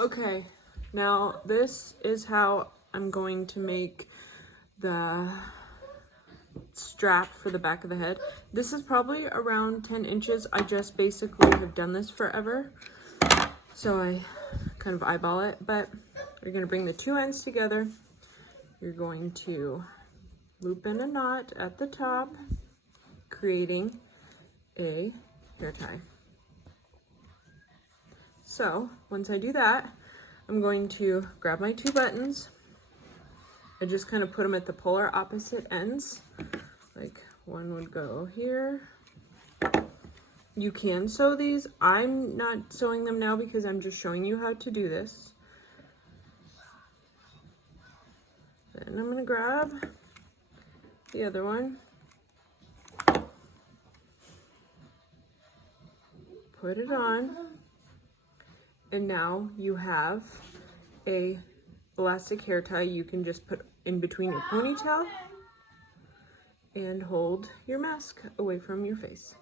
Okay, now this is how I'm going to make the strap for the back of the head. This is probably around 10 inches. I just basically have done this forever, so I kind of eyeball it, but you're going to bring the two ends together. You're going to loop in a knot at the top, creating a hair tie. So once I do that, I'm going to grab my two buttons. I just kind of put them at the polar opposite ends. Like one would go here. You can sew these. I'm not sewing them now because I'm just showing you how to do this. Then I'm going to grab the other one. Put it on. And now you have a elastic hair tie you can just put in between your ponytail and hold your mask away from your face.